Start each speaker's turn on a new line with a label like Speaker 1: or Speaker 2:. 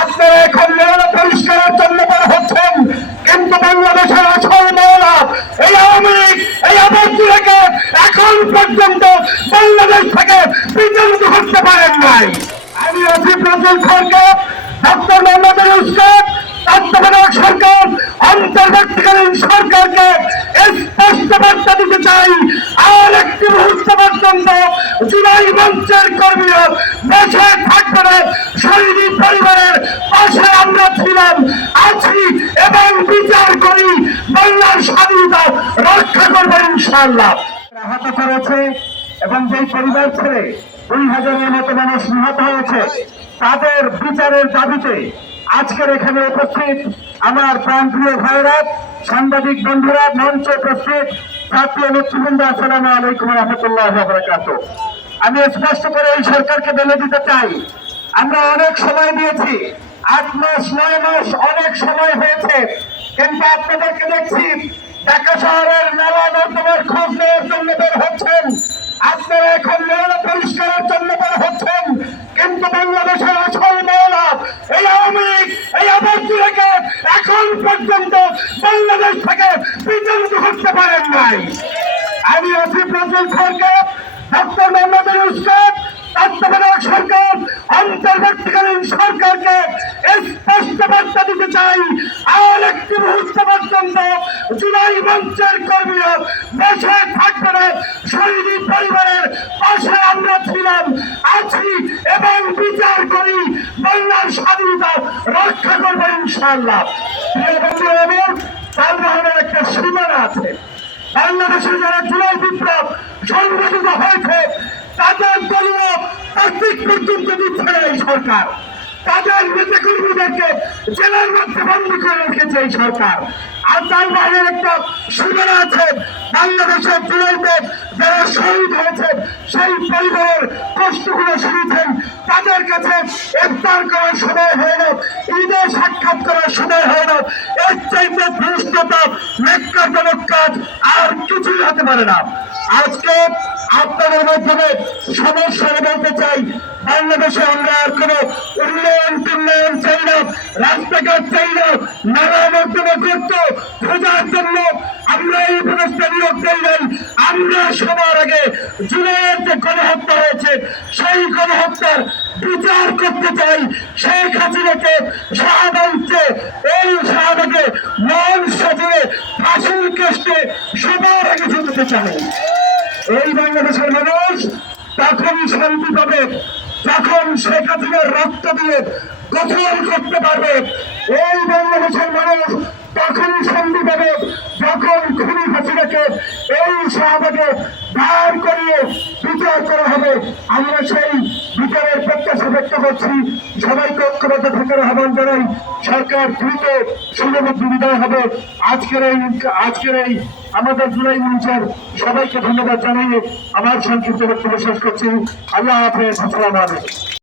Speaker 1: আপনারা এখন মেয়র পরিষ্কারের জন্য বের হচ্ছেন। কিন্তু বাংলাদেশের আসল মেয়েরা এই আওয়ামী লীগ, এই আবর্জনাকে এখন পর্যন্ত বাংলাদেশ থেকে বিতাড়িত করতে পারেন নাই। আমি আসিফ নজরুল সরকার, ডক্টর মোহাম্মদ ইউসুফ তত্ত্বাবধায়ক সরকার, অন্তর্বর্তীকালীন সরকারকে স্পষ্ট বার্তা দিতে চাই। এবং বিচার করি। পরিবার ছেড়ে দুই হাজারের মতো মানুষ নিহত হয়েছে, তাদের বিচারের দাবিতে আজকের এখানে উপস্থিত আমার প্রাণপ্রিয় ভাইরা, সাংবাদিক বন্ধুরা, মঞ্চে উপস্থিত আমি স্পষ্ট করে এই সরকারকে বলে দিতে চাই, আমরা অনেক সময় দিয়েছি, আট মাস, নয় মাস অনেক সময় হয়েছে, কিন্তু আপনাদেরকে দেখছি ঢাকা শহরের নালা নর্দমার খোঁজ নেওয়ার জন্য বের হচ্ছেন। এখন পর্যন্ত বাংলাদেশ থেকে বিতাড়িত করতে পারেন নাই। আমি আসিফ নজরুল সরকার, ডক্টর মোহাম্মদ তত্ত্বাবধায়ক সরকার, অন্তর্বর্তীকালীন সরকারকে স্পষ্ট বার্তা দিতে চাই। আর একটি মুহূর্ত পর্যন্ত জুলাই মঞ্চের কর্মীরা বসে থাকবে না। শহীদ পরিবারের পাশে আমরা ছিলাম, আছি এবং বিচার করি বাংলার স্বাধীনতা। রক্ষা করব ইনশাআল্লাহ। প্রিয় বন্ধু একটা সীমানা আছে। বাংলাদেশের যারা জুলাই বিপ্লব সংগঠিত হয়েছে, তাদের দলীয় প্রার্থিক পর্যন্ত দিচ্ছে না এই সরকার। তাদের নেতা কর্মীদেরকে জেলার মধ্যে বন্দী করে রেখেছে এই সরকার। আর তার বাইরের একটা সীমানা আছে, বাংলাদেশের জুলাইতে যারা শহীদ হয়েছে, সেই পরিবারের কষ্টগুলো শুনেছেন। তাদের কাছে ইফতার করার সময় হয় না ঈদে করার সময় হয় না। এর চাইতে ভ্রষ্টতা ন্যাক্কারজনক কাজ আর কিছুই হতে পারে না। আজকে আপনাদের মাধ্যমে সমস্যা বলতে চাই, বাংলাদেশে আমরা আর কোনো উন্নয়ন উন্নয়ন চাই না, রাস্তাঘাট চাই না, নানা মাধ্যমে করত খোঁজার জন্য আমরা এই ব্যবস্থা নিয়োগ নাই। আমরা সবার আগে জুলাইয়ের যে গণহত্যা হয়েছে, সেই গণহত্যার বিচার করতে চাই শেখ হাসিনাকে শাহবাগকে এই শাহবাগে মন সাজিয়ে ফাঁসির কেষ্টে সবার আগে ঝুঁকতে চাই। এই বাংলাদেশের মানুষ তখনই শান্তি পাবে, যখন শেখ হাসিনার রক্ত দিয়ে গঠন করতে পারবে। এই বাংলাদেশের মানুষ তখনই শান্তি পাবে যখন খুনি হাসিনাকে এই শাহবাগে দাঁড় করিয়ে বিচার করা হবে। আমরা সেই বিচারের প্রত্যাশা ব্যক্ত করছি। সবাইকে ঐক্যবদ্ধ থাকার আহ্বান জানাই। সরকার দ্রুত সুন্দরবদ্ধ বিদায় হবে। আজকের এই আজকের এই আমাদের জুলাই মঞ্চের সবাইকে ধন্যবাদ জানিয়ে আমার সংক্ষিপ্ত বক্তব্য শেষ করছি। আল্লাহ হাফেজ, আসসালামু